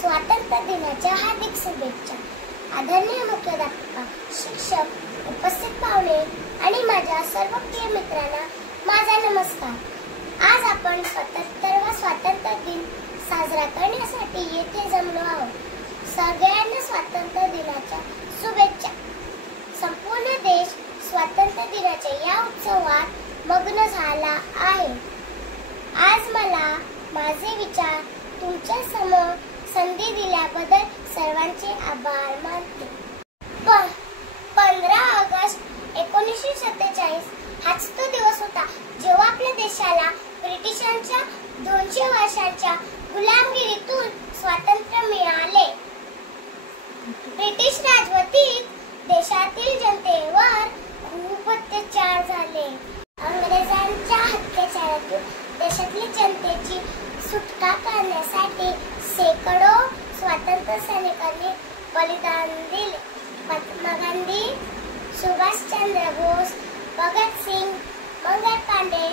स्वातंत्र्य दिनाच्या हार्दिक शुभेच्छा। आदरणीय मुख्याध्यापक, शिक्षक, उपस्थित पाहुणे आणि माझ्या सर्व प्रिय मित्रांना माझा नमस्कार। आज आपण 75वा स्वातंत्र्य दिन साजरा करण्यासाठी येथे जमलो आहोत। सगळ्यांना स्वातंत्र्य दिनाच्या शुभेच्छा। संपूर्ण देश स्वातंत्र्य दिनाच्या या उत्सवात मग्न झाला आहे। आज मला माझे विचार तुमच्या समोर संधी दिल्याबद्दल सर्वांचे आभार मानते। 15 ऑगस्ट 1947 हाच तो दिवस होता जेव्हा आपल्या देशाला ब्रिटिशांच्या 200 वर्षांच्या गुलामगिरीतून स्वातंत्र्य मिळाले। ब्रिटिश राजवटीत देशातील जनतेवर खूप अत्याचार झाले। अंग्रेजांच्या अत्याचारातून देशातील जनतेची सुटका करण्यासाठी शेकडो स्वातंत्र्य सैनिकांनी बलिदान दिले। महात्मा गांधी, सुभाषचंद्र बोस, भगत सिंग, मंगल पांडे,